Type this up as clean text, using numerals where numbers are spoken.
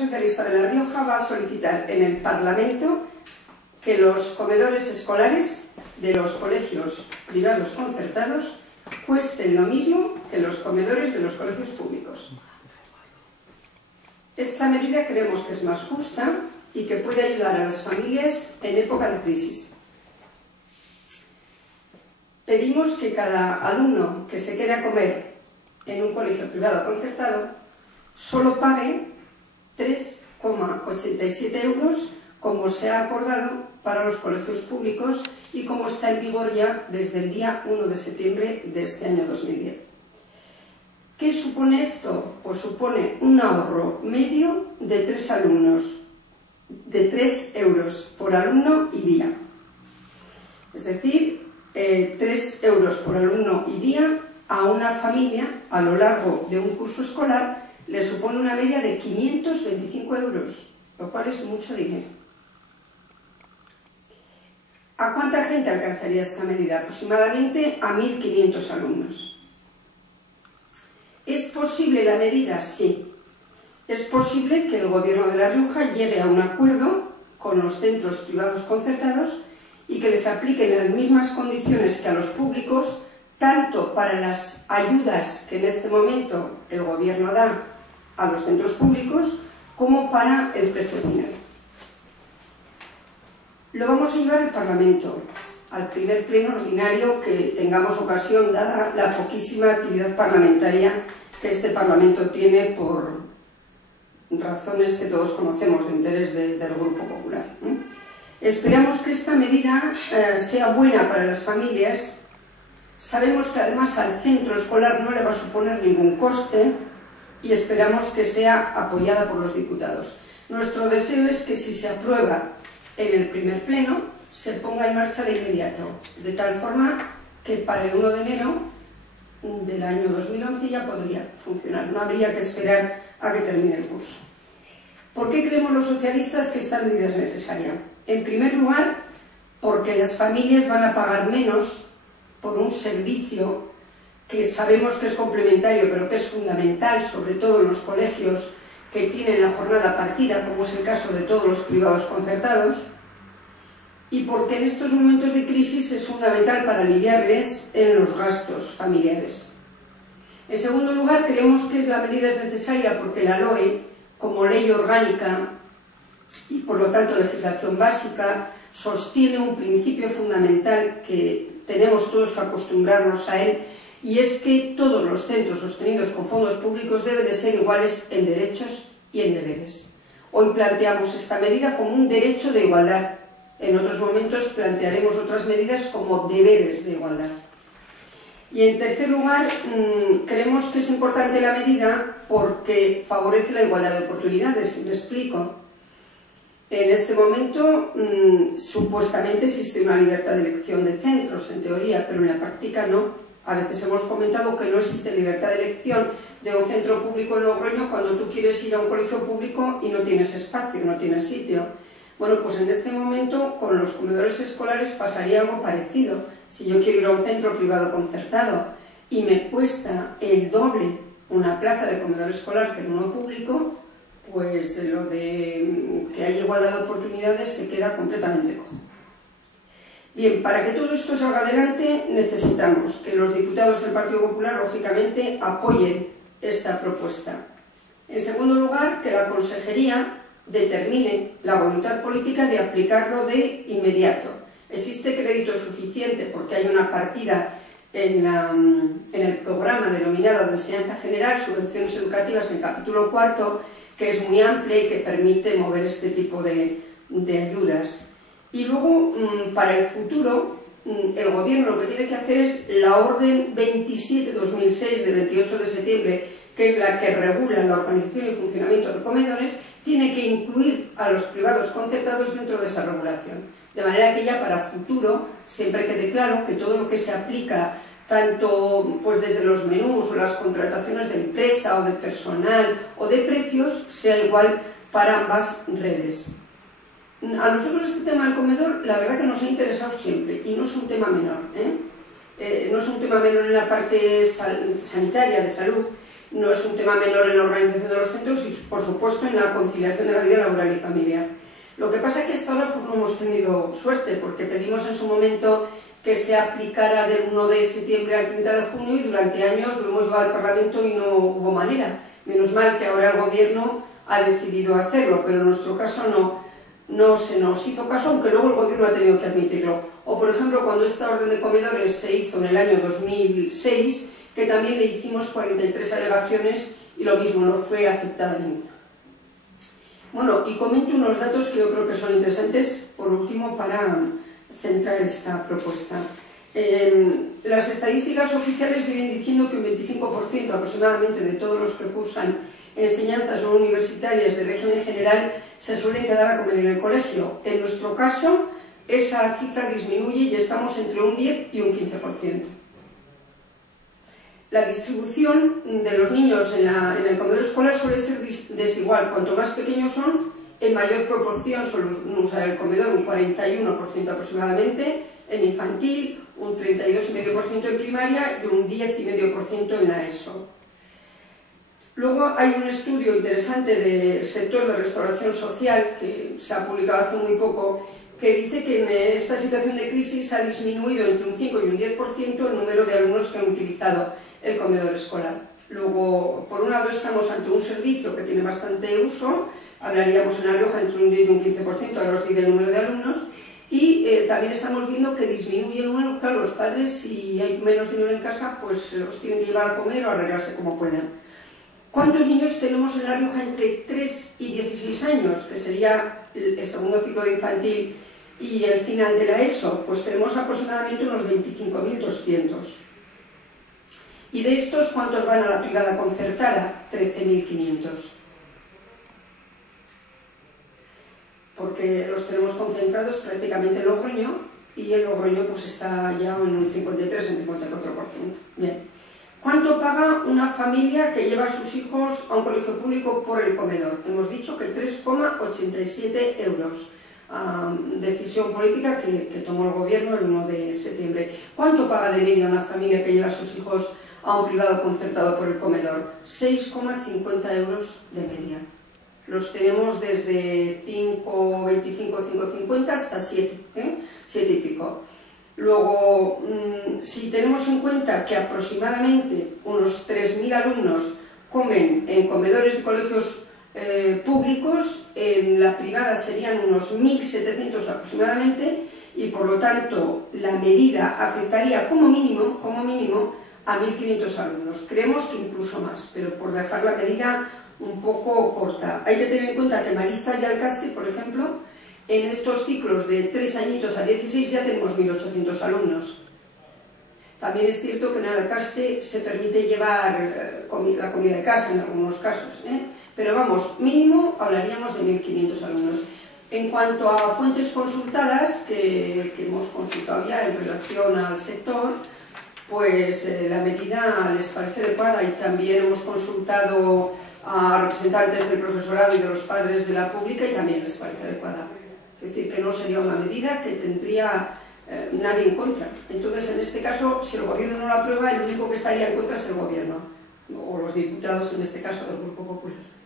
Socialista de La Rioja va a solicitar en el Parlamento que los comedores escolares de los colegios privados concertados cuesten lo mismo que los comedores de los colegios públicos. Esta medida creemos que es más justa y que puede ayudar a las familias en época de crisis. Pedimos que cada alumno que se quede a comer en un colegio privado concertado solo pague 3,87 euros, como se ha acordado para los colegios públicos y como está en vigor ya desde el día 1 de septiembre de este año 2010. ¿Qué supone esto? Pues supone un ahorro medio de 3 euros por alumno y día. Es decir, 3 euros por alumno y día a una familia a lo largo de un curso escolar le supone una media de 525 euros, lo cual es mucho dinero. ¿A cuánta gente alcanzaría esta medida? Aproximadamente a 1.500 alumnos. ¿Es posible la medida? Sí. Es posible que el Gobierno de La Rioja llegue a un acuerdo con los centros privados concertados y que les apliquen las mismas condiciones que a los públicos, tanto para las ayudas que en este momento el Gobierno da a los centros públicos, como para el precio final. Lo vamos a llevar al Parlamento, al primer pleno ordinario que tengamos ocasión, dada la poquísima actividad parlamentaria que este Parlamento tiene por razones que todos conocemos de interés del Grupo Popular. Esperamos que esta medida sea buena para las familias. Sabemos que además al centro escolar no le va a suponer ningún coste y esperamos que sea apoyada por los diputados. Nuestro deseo es que si se aprueba en el primer pleno se ponga en marcha de inmediato, de tal forma que para el 1 de enero del año 2011 ya podría funcionar, no habría que esperar a que termine el curso. ¿Por qué creemos los socialistas que esta medida es necesaria? En primer lugar, porque las familias van a pagar menos por un servicio que sabemos que es complementario, pero que es fundamental, sobre todo en los colegios que tienen la jornada partida, como es el caso de todos los privados concertados, y porque en estos momentos de crisis es fundamental para aliviarles en los gastos familiares. En segundo lugar, creemos que la medida es necesaria porque la LOE, como ley orgánica y por lo tanto legislación básica, sostiene un principio fundamental que tenemos todos que acostumbrarnos a él, y es que todos los centros sostenidos con fondos públicos deben de ser iguales en derechos y en deberes. Hoy planteamos esta medida como un derecho de igualdad. En otros momentos plantearemos otras medidas como deberes de igualdad. Y en tercer lugar, creemos que es importante la medida porque favorece la igualdad de oportunidades. Me explico. En este momento, supuestamente existe una libertad de elección de centros, en teoría, pero en la práctica no. A veces hemos comentado que no existe libertad de elección de un centro público en Logroño cuando tú quieres ir a un colegio público y no tienes espacio, no tienes sitio. Bueno, pues en este momento con los comedores escolares pasaría algo parecido. Si yo quiero ir a un centro privado concertado y me cuesta el doble una plaza de comedor escolar que en uno público, pues lo de que haya igualdad de oportunidades se queda completamente cojo. Bien, para que todo esto salga adelante necesitamos que los diputados del Partido Popular, lógicamente, apoyen esta propuesta. En segundo lugar, que la Consejería determine la voluntad política de aplicarlo de inmediato. Existe crédito suficiente porque hay una partida en el programa denominado de enseñanza general, subvenciones educativas, en capítulo 4, que es muy amplia y que permite mover este tipo de ayudas. Y luego, para el futuro, el Gobierno lo que tiene que hacer es la Orden 27/2006 de 28 de septiembre, que es la que regula la organización y funcionamiento de comedores, tiene que incluir a los privados concertados dentro de esa regulación. De manera que ya para futuro siempre quede claro que todo lo que se aplica, tanto pues desde los menús o las contrataciones de empresa o de personal o de precios, sea igual para ambas redes. A nosotros este tema del comedor, la verdad que nos ha interesado siempre, y no es un tema menor, no es un tema menor en la parte sanitaria, de salud, no es un tema menor en la organización de los centros y, por supuesto, en la conciliación de la vida laboral y familiar. Lo que pasa es que hasta ahora pues, no hemos tenido suerte, porque pedimos en su momento que se aplicara del 1 de septiembre al 30 de junio y durante años lo hemos llevado al Parlamento y no hubo manera. Menos mal que ahora el Gobierno ha decidido hacerlo, pero en nuestro caso no se nos hizo caso, aunque luego el Gobierno ha tenido que admitirlo. O, por ejemplo, cuando esta orden de comedores se hizo en el año 2006, que también le hicimos 43 alegaciones y lo mismo, no fue aceptada ninguna. Bueno, y comento unos datos que yo creo que son interesantes, por último, para centrar esta propuesta. Las estadísticas oficiales vienen diciendo que un 25% aproximadamente de todos los que cursan enseñanzas no universitarias de régimen general se suelen quedar a comer en el colegio. En nuestro caso, esa cifra disminuye y estamos entre un 10 y un 15%. La distribución de los niños en el comedor escolar suele ser desigual. Cuanto más pequeños son, en mayor proporción suelen usar el comedor, un 41% aproximadamente, en infantil, un 32,5% en primaria y un 10,5% en la ESO. Luego hay un estudio interesante del sector de restauración social que se ha publicado hace muy poco, que dice que en esta situación de crisis ha disminuido entre un 5 y un 10% el número de alumnos que han utilizado el comedor escolar. Luego, por un lado, estamos ante un servicio que tiene bastante uso, hablaríamos en La Rioja entre un 10 y un 15%, ahora os diré el número de alumnos, y también estamos viendo que disminuye el número. Claro, los padres, si hay menos dinero en casa, pues los tienen que llevar a comer o arreglarse como puedan. ¿Cuántos niños tenemos en La Rioja entre 3 y 16 años, que sería el segundo ciclo de infantil y el final de la ESO? Pues tenemos aproximadamente unos 25.200. Y de estos, ¿cuántos van a la privada concertada? 13.500. Porque los tenemos concentrados prácticamente en Logroño, y el Logroño pues está ya en un 53 o un 54%. Bien. ¿Cuánto paga una familia que lleva a sus hijos a un colegio público por el comedor? Hemos dicho que 3,87 euros. Decisión política que tomó el Gobierno el 1 de septiembre. ¿Cuánto paga de media una familia que lleva a sus hijos a un privado concertado por el comedor? 6,50 euros de media. Los tenemos desde 5,25, 5,50 hasta 7, 7 y pico. Luego, si tenemos en cuenta que aproximadamente unos 3.000 alumnos comen en comedores de colegios públicos, en la privada serían unos 1.700 aproximadamente, y por lo tanto la medida afectaría como mínimo a 1.500 alumnos. Creemos que incluso más, pero por dejar la medida un poco corta. Hay que tener en cuenta que Maristas y Alcaste, por ejemplo, en estos ciclos de 3 añitos a 16 ya tenemos 1.800 alumnos. También es cierto que en Alcaste se permite llevar la comida de casa en algunos casos, pero vamos, mínimo hablaríamos de 1.500 alumnos. En cuanto a fuentes consultadas, que hemos consultado ya en relación al sector, pues la medida les parece adecuada, y también hemos consultado a representantes del profesorado y de los padres de la pública y también les parece adecuada. Es decir, que no sería una medida que tendría nadie en contra. Entonces, en este caso, si el Gobierno no la aprueba, el único que estaría en contra es el Gobierno, o los diputados, en este caso, del Grupo Popular.